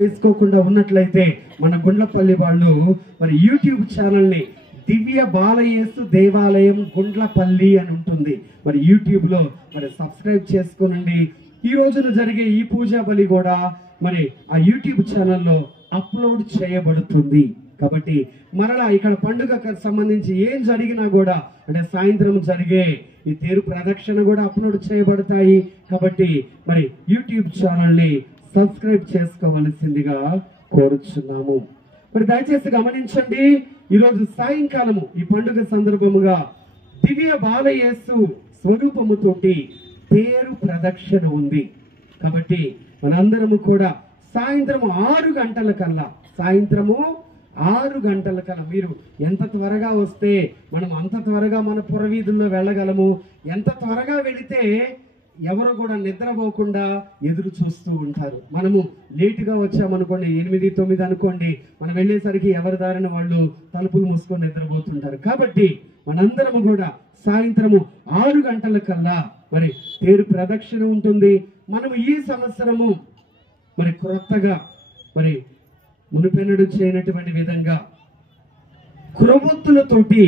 తెలుసుకోకుండా ఉన్నట్లయితే మన గుండ్లపల్లి వాళ్ళు మరి యూట్యూబ్ ఛానల్ని దివ్య బాలయేసు దేవాలయం గుండ్లపల్లి అని ఉంటుంది. మరి యూట్యూబ్లో మరి సబ్స్క్రైబ్ చేసుకోనండి. ఈ రోజున జరిగే ఈ పూజా బలి కూడా మరి ఆ యూట్యూబ్ ఛానల్లో అప్లోడ్ చేయబడుతుంది. కాబట్టి మరలా ఇక్కడ పండుగకు సంబంధించి ఏం జరిగినా కూడా అంటే సాయంత్రం జరిగే ఈ తేరు ప్రదక్షిణ కూడా అప్లోడ్ చేయబడతాయి. కాబట్టి మరి యూట్యూబ్ ఛానల్ని సబ్స్క్రైబ్ చేసుకోవలసిందిగా కోరుచున్నాము. మరి దయచేసి గమనించండి, ఈరోజు సాయంకాలము ఈ పండుగ సందర్భముగా దివ్య బాలయేసు స్వరూపముతోటి తేరు ప్రదక్షిణ ఉంది. కాబట్టి మనందరము కూడా సాయంత్రము 6 గంటలకల్లా మీరు ఎంత త్వరగా వస్తే మనం అంత త్వరగా మన పురవీధుల్లో వెళ్ళగలము. ఎంత త్వరగా వెళితే ఎవరు కూడా నిద్రపోకుండా ఎదురు చూస్తూ ఉంటారు. మనము లేటుగా వచ్చామనుకోండి, 8, 9 అనుకోండి, మనం వెళ్ళేసరికి ఎవరి దారిన వాళ్ళు తలుపులు మూసుకొని నిద్రపోతుంటారు. కాబట్టి మనందరము కూడా సాయంత్రము 6 గంటలకల్లా మరి తేరు ప్రదక్షిణ ఉంటుంది. మనము ఈ సంవత్సరము మరి క్రొత్తగా మరి మునుపెన్నడు చేయనటువంటి విధంగా క్రొవ్వొత్తులతోటి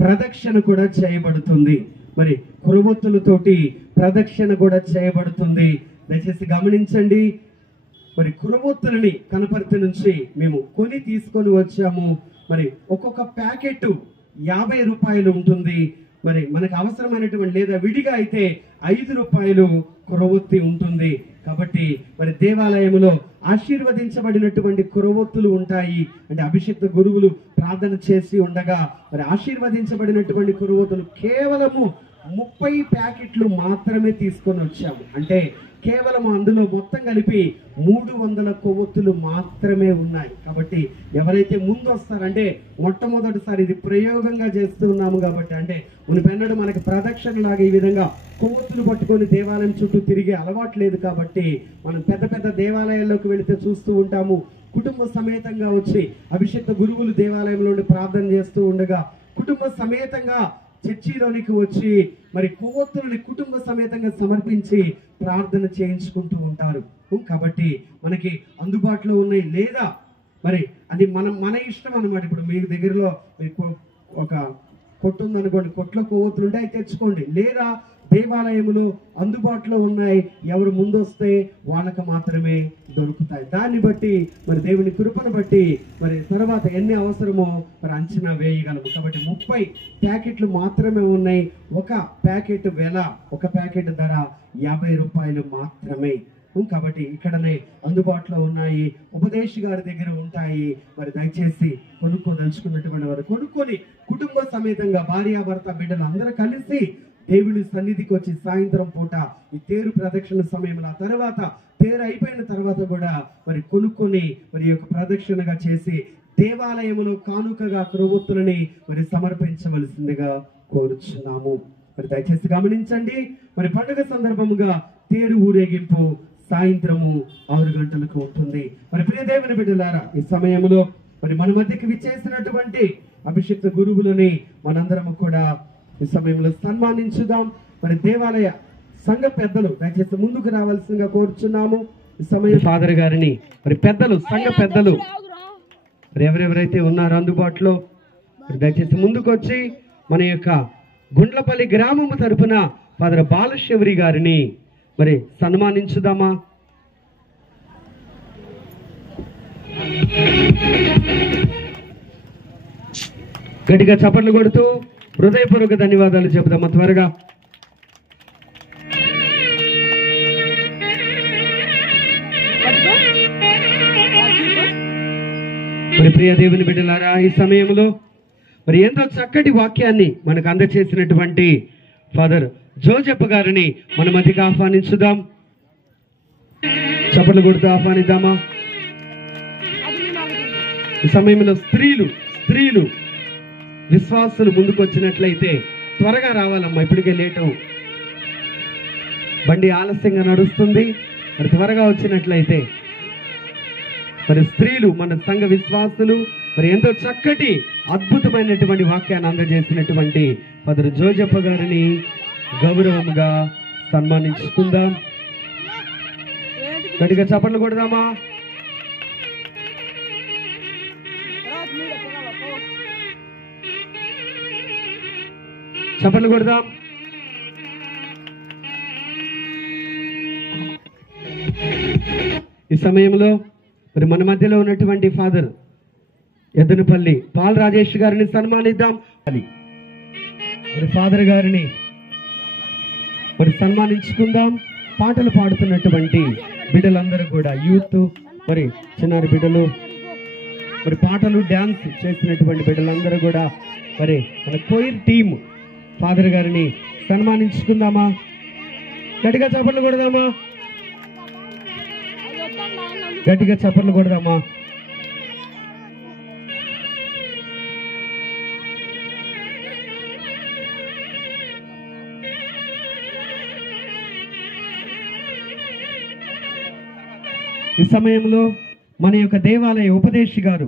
ప్రదక్షిణ కూడా చేయబడుతుంది. మరి క్రొవ్వొత్తులతోటి ప్రదక్షిణ కూడా చేయబడుతుంది. దయచేసి గమనించండి, మరి క్రొవ్వొత్తులని కనపర్తి నుంచి మేము కొని తీసుకొని వచ్చాము. మరి ఒక్కొక్క ప్యాకెట్ 50 రూపాయలు ఉంటుంది. మరి మనకు అవసరమైనటువంటి లేదా విడిగా అయితే 5 రూపాయలు క్రొవ్వొత్తి ఉంటుంది. కాబట్టి మరి దేవాలయంలో ఆశీర్వదించబడినటువంటి క్రొవ్వొత్తులు ఉంటాయి. అంటే అభిషేక్త గురువులు ప్రార్థన చేసి ఉండగా మరి ఆశీర్వదించబడినటువంటి క్రొవ్వొత్తులు కేవలము 30 ప్యాకెట్లు మాత్రమే తీసుకొని వచ్చాము. అంటే కేవలం అందులో మొత్తం కలిపి 300 కొవ్వొత్తులు మాత్రమే ఉన్నాయి. కాబట్టి ఎవరైతే ముందు వస్తారంటే మొట్టమొదటిసారి ఇది ప్రయోగంగా చేస్తూ ఉన్నాము. కాబట్టి అంటే మునిపెన్నడు మనకి ప్రదక్షిణ లాగా ఈ విధంగా కొవ్వొత్తులు పట్టుకొని దేవాలయం చుట్టూ తిరిగే అలవాటు లేదు. కాబట్టి మనం పెద్ద పెద్ద దేవాలయాల్లోకి వెళితే చూస్తూ ఉంటాము, కుటుంబ సమేతంగా వచ్చి అభిషేక్త గురువులు దేవాలయంలో ప్రార్థన చేస్తూ ఉండగా కుటుంబ సమేతంగా చర్చిలోనికి వచ్చి మరి కొవ్వొత్తులని కుటుంబ సమేతంగా సమర్పించి ప్రార్థన చేయించుకుంటూ ఉంటారు. కాబట్టి మనకి అందుబాటులో ఉన్నాయి, లేదా మరి అది మన ఇష్టం అన్నమాట. ఇప్పుడు మీ దగ్గరలో మీకు ఒక కొట్టు ఉందనుకోండి, కొట్లో కొవ్వొత్తులు ఉంటే అవి తెచ్చుకోండి, లేదా దేవాలయములు అందుబాటులో ఉన్నాయి, ఎవరు ముందు వస్తే వాళ్ళకి మాత్రమే దొరుకుతాయి. దాన్ని బట్టి మరి దేవుని కృపను బట్టి మరి తర్వాత ఎన్ని అవసరమో మరి అంచనా వేయగలము. కాబట్టి 30 ప్యాకెట్లు మాత్రమే ఉన్నాయి. ఒక ప్యాకెట్ ధర 50 రూపాయలు మాత్రమే. కాబట్టి ఇక్కడనే అందుబాటులో ఉన్నాయి, ఉపదేశి గారి దగ్గర ఉంటాయి. మరి దయచేసి కొనుక్కోదలుచుకున్నటువంటి వారు కొనుక్కొని కుటుంబ సమేతంగా భార్యాభర్త బిడ్డలు అందరూ కలిసి దేవుని సన్నిధికి వచ్చి సాయంత్రం పూట ఈ తేరు ప్రదక్షిణ సమయంలో తర్వాత తేరు అయిపోయిన తర్వాత కూడా మరి కొనుక్కొని మరి యొక్క ప్రదక్షిణగా చేసి దేవాలయములో కానుకగా క్రొవ్వొత్తులని మరి సమర్పించవలసిందిగా కోరుచున్నాము. మరి దయచేసి గమనించండి, మరి పండుగ సందర్భముగా తేరు ఊరేగింపు సాయంత్రము 6 గంటలకు ఉంటుంది. మరి ప్రియ దేవుని బిడ్డలారా, ఈ సమయంలో మరి మన మధ్యకి విచ్చేసినటువంటి అభిషేక్త గురువులని మనందరము కూడా ఈ సమయంలో సన్మానించుదాం. మరి దేవాలయ సంఘ పెద్దలు దయచేసి ముందుకు రావాల్సిందిగా కోరుచున్నాము. ఈ సమయం ఫాదర్ గారిని మరి పెద్దలు సంఘ పెద్దలు మరి ఎవరెవరైతే ఉన్నారో అందుబాటులో మరి దయచేసి ముందుకు వచ్చి మన యొక్క గుండ్లపల్లి గ్రామము తరపున ఫాదర్ బాలశౌరి గారిని మరి సన్మానించుదామా. గట్టిగా చప్పట్లు కొడుతూ హృదయపూర్వక ధన్యవాదాలు చెబుదామా త్వరగా. మరి ప్రియ దేవుని బిడ్డలారా, ఈ సమయంలో మరి ఎంతో చక్కటి వాక్యాన్ని మనకు అందచేసినటువంటి ఫాదర్ జోజప్ప గారిని మన మధ్యకి ఆహ్వానించుదాం. చప్పట్లు కొడుతూ ఆహ్వానిద్దామా. ఈ సమయంలో స్త్రీలు విశ్వాసులు ముందుకు వచ్చినట్లయితే త్వరగా రావాలమ్మా, ఇప్పటికే లేటు, బండి ఆలస్యంగా నడుస్తుంది. మరి త్వరగా వచ్చినట్లయితే మరి స్త్రీలు మన సంఘ విశ్వాసులు మరి ఎంతో చక్కటి అద్భుతమైనటువంటి వాక్యాన్ని అందజేసినటువంటి ఫాదర్ జోజప్ప గారిని గౌరవంగా సన్మానించుకుందాం. గట్టిగా చప్పట్లు కొడదామా. చప్పట్లు కొడదాం. ఈ సమయంలో మరి మన మధ్యలో ఉన్నటువంటి ఫాదర్ ఎద్దనపల్లి పాల్ రాజేష్ గారిని సన్మానిద్దాం. మరి ఫాదర్ గారిని మరి సన్మానించుకుందాం. పాటలు పాడుతున్నటువంటి బిడ్డలందరూ కూడా యూత్, మరి చిన్నారి బిడ్డలు, మరి పాటలు డ్యాన్స్ చేస్తున్నటువంటి బిడ్డలందరూ కూడా మరి మన కోయిర్ టీం ఫాదర్ గారిని సన్మానించుకుందామా? గట్టిగా చప్పట్లు కొడదామా? గట్టిగా చప్పట్లు కొడదామా? ఈ సమయంలో మన యొక్క దేవాలయ ఉపదేశి గారు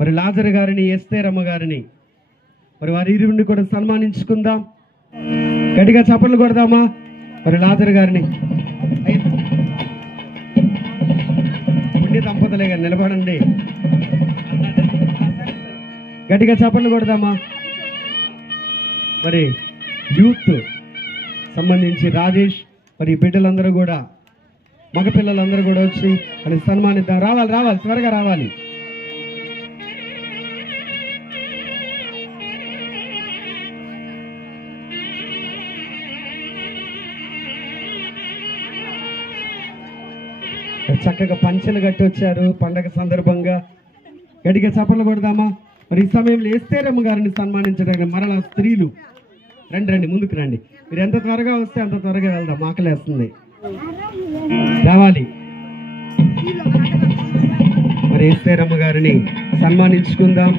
మరి లాజర్ గారిని, ఎస్తేరమ్మ గారిని, మరి వారి ఇరువురిని కూడా సన్మానించుకుందాం. గట్టిగా చప్పట్లు కొడదామా? మరి లాజర్ గారిని పుణ్య దంపతులుగా నిలబడండి. గట్టిగా చప్పట్లు కొడదామా? మరి యూత్ సంబంధించి రాజేష్, మరి బిడ్డలందరూ కూడా, మగపిల్లలందరూ కూడా వచ్చి అని సన్మానిద్దాం. రావాలి రావాలి, త్వరగా రావాలి. చక్కగా పంచెలు కట్టి వచ్చారు పండగ సందర్భంగా. గట్టిగా చప్పట్లు కొడదామా? మరి ఈ సమయంలో ఎస్తేరమ్మ గారిని సన్మానించడానికి మరలా స్త్రీలు రండి రండి, ముందుకు రండి. మీరు ఎంత త్వరగా వస్తే అంత త్వరగా వెళ్దాం, ఆకలేస్తుంది. రావాలి. మరి ఎస్తేరమ్మ గారిని సన్మానించుకుందాం.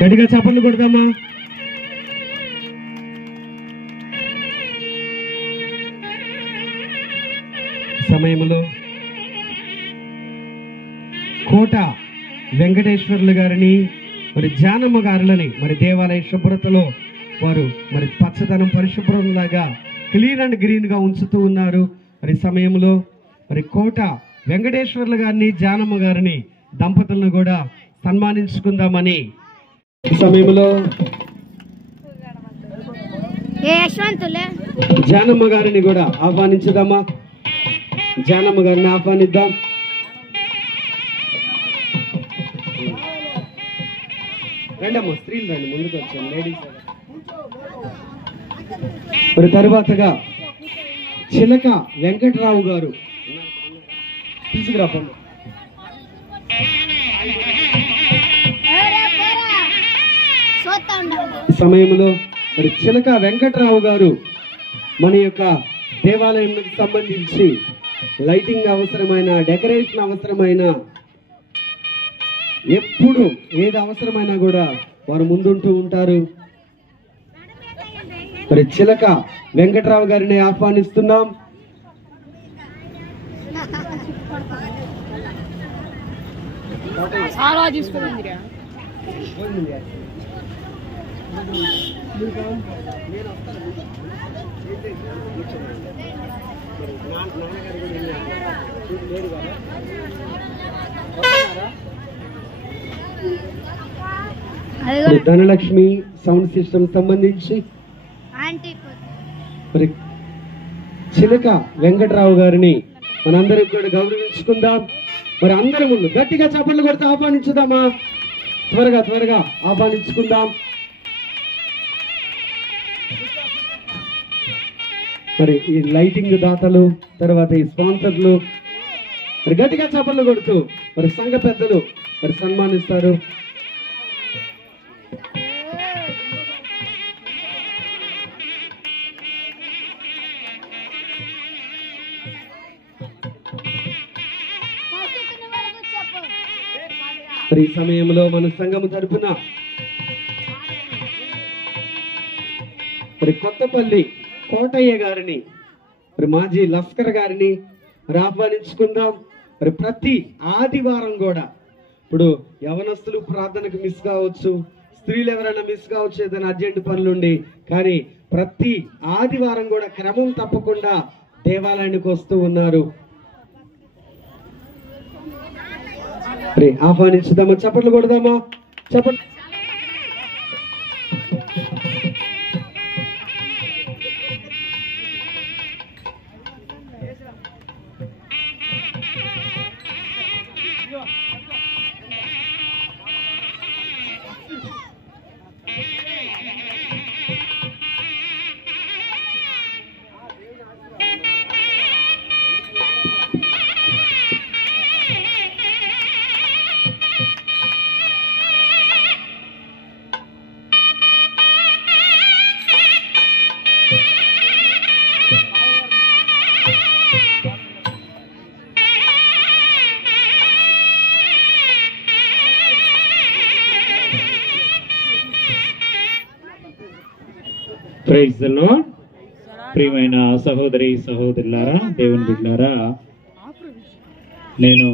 గట్టిగా చప్పట్లు కొడదామా? సమయంలో కోట వెంకటేశ్వర్లు గారిని, మరి జానమ్మ గారులని మరి దేవాలయ శుభ్రతలో వారు మరి పచ్చదనం పరిశుభ్రంలాగా క్లీన్ అండ్ గ్రీన్ గా ఉంచుతూ ఉన్నారు. మరి సమయంలో మరి కోట వెంకటేశ్వర్లు గారిని, జానమ్మ గారిని దంపతులను కూడా సన్మానించుకుందామని ఈ సమయంలో జానమ్మ గారిని కూడా ఆహ్వానించుదామా? జానమ్మ గారిని ఆహ్వానిద్దాం. రండమ్మా, స్త్రీలు రండి, ముందుకు వచ్చాను, లేడీస్. మరి తరువాతగా చిలక వెంకటరావు గారు తీసుకురాపండి. సమయంలో మరి చిలక వెంకటరావు గారు మన యొక్క దేవాలయానికి సంబంధించి లైటింగ్ అవసరమైన, డెకరేషన్ అవసరమైన, ఎప్పుడు ఏది అవసరమైనా కూడా వారు ముందుంటూ ఉంటారు. మరి చిలక వెంకటరావు గారిని ఆహ్వానిస్తున్నాం. ధనలక్ష్మి సౌండ్ సిస్టమ్ సంబంధించి మరి చిలక వెంకటరావు గారిని మనందరం కూడా గౌరవించుకుందాం. మరి అందరి ముందు గట్టిగా చప్పట్లు కొడితే ఆహ్వానించుదామా? త్వరగా త్వరగా ఆహ్వానించుకుందాం. మరి ఈ లైటింగ్ దాతలు, తర్వాత ఈ స్పాన్సర్లు మరి గట్టిగా చప్పట్లు కొడుతూ మరి సంఘ పెద్దలు మరి సన్మానిస్తారు. మరి ఈ సమయంలో మన సంఘము తరపున మరి కొత్తపల్లి కోటయ్య గారిని, మరి మాజీ లస్కర్ గారిని మరి ఆహ్వానించుకుందాం. మరి ప్రతి ఆదివారం కూడా, ఇప్పుడు యవనస్తులు ప్రార్థనకు మిస్ కావచ్చు, స్త్రీలు ఎవరైనా మిస్ కావచ్చు ఏదైనా అర్జెంట్ పనులుండి, కానీ ప్రతి ఆదివారం కూడా క్రమం తప్పకుండా దేవాలయానికి వస్తూ ఉన్నారు. మరి ఆహ్వానించుదామా, చప్పట్లు కొడదామా, చప్పట్లు. Praise the Lord. ప్రియమైన సహోదరి సహోదరులారా, దేవుని బిడ్డలారా, నేను